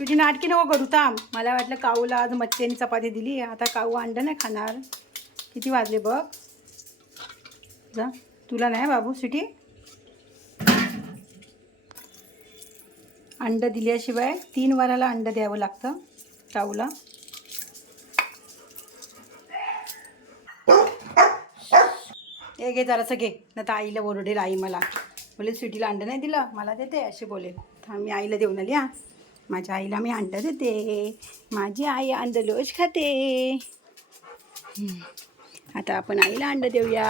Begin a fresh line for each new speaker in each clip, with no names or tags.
तुझी नाटकी नको करू थांब. मला वाटलं काऊला आज मच्छी चपाती दिली. आता काऊ अंड नाही खाणार. किती वाजले बघ. जा. तुला नाही बाबू सिटी? अंड दिल्याशिवाय तीन वाराला अंड द्यावं लागतं काऊला. हे घे जरासं घे. नाही तर आईला ओरडेल आई मला. बोले सिटीला अंड नाही दिलं? मला देते असे बोले. थांब मी आईला देऊन आली हां. माझ्या आईला मी अंड देते. माझी आई अंड रोज खाते. आता आपण आईला अंड देऊया.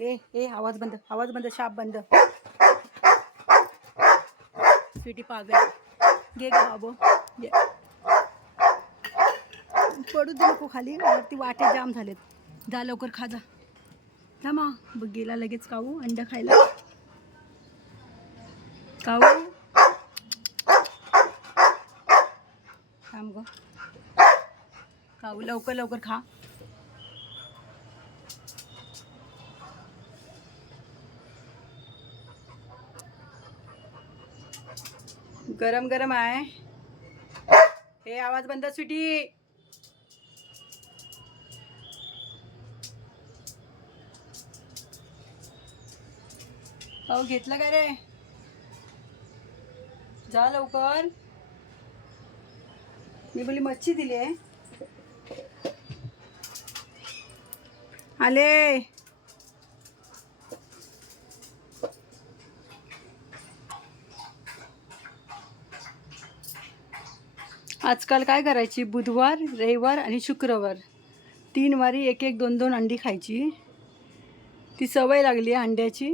ए ए आवाज बंद आवाज बंद शाप बंद. स्वीटी पागल. घे बाबो घे. पडू दे नको खाली वरती वाटे जाम झालेत. जा लवकर खा जा. जा मग बघ गेला लगेच काऊ अंड खायला. काऊ खाऊ. लवकर लवकर खा. गरम गरम आहे. हे आवाज बंद स्वीटी. हो घेतलं का रे? जा लवकर. मी बोली मच्छी दिली आहे. आले. आजकाल काय करायची? बुधवार रविवार आणि शुक्रवार. तीन वारी एक एक दोन दोन अंडी खायची. ती सवय लागली आहे अंड्याची.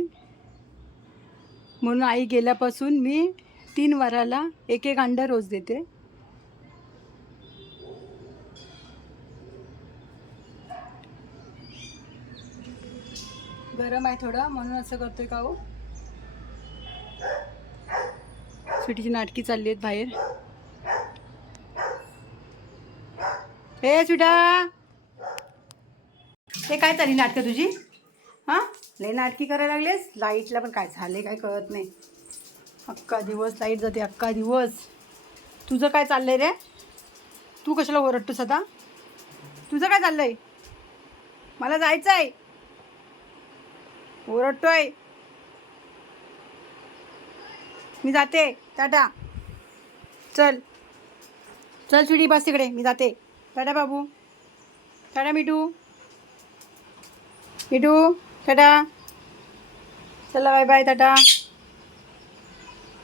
म्हणून आई गेल्यापासून मी तीन वाराला एक एक अंडा रोज देते. गरम आहे थोडं म्हणून असं करतोय का हो? सुटीची नाटकी चालली आहेत बाहेर. हे सुटा! हे काय चालली नाटकं तुझी? हां? लय नाटकी करायला लागलेस? लाईटला पण काय झाले काय कळत नाही. अख्खा दिवस लाइट जाते अख्खा दिवस. तुझं काय चाललंय रे? तू कशाला ओरडतोस आता? तुझं काय चाललंय? मला जायचं आहे ओरडतोय. मी जाते. टाटा. चल. चल चिडी बस तिकडे. मी जाते. टाटा बाबू. टाटा मिठू. मिठू टाटा. चला बाय बाय टाटा.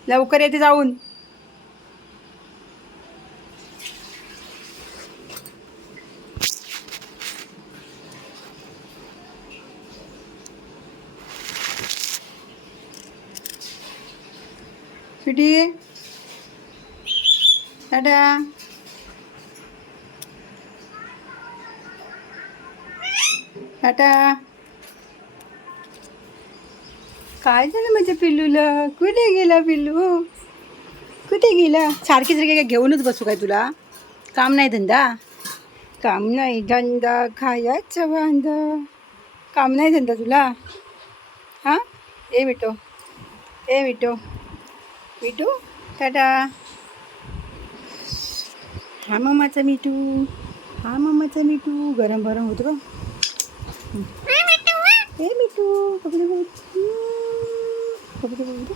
लवकर येते जाऊन. स्वीटी टाटा. टाटा. काय झालं माझ्या पिल्लूला? कुठे गेला पिल्लू? कुठे गेला? सारखी सारखी काय घेऊनच बसू काय तुला? काम नाही धंदा? काम नाही धंदा खायचा बांधा काम नाही धंदा तुला? हां? ए मिठो. ए मिठो. मिठू टाटा हा मम्माचा मिठू हा मम्माचा मिठू गरम गरम होतो बघ ए मिठू बघू दे बघू दे. बघू दे बघू दे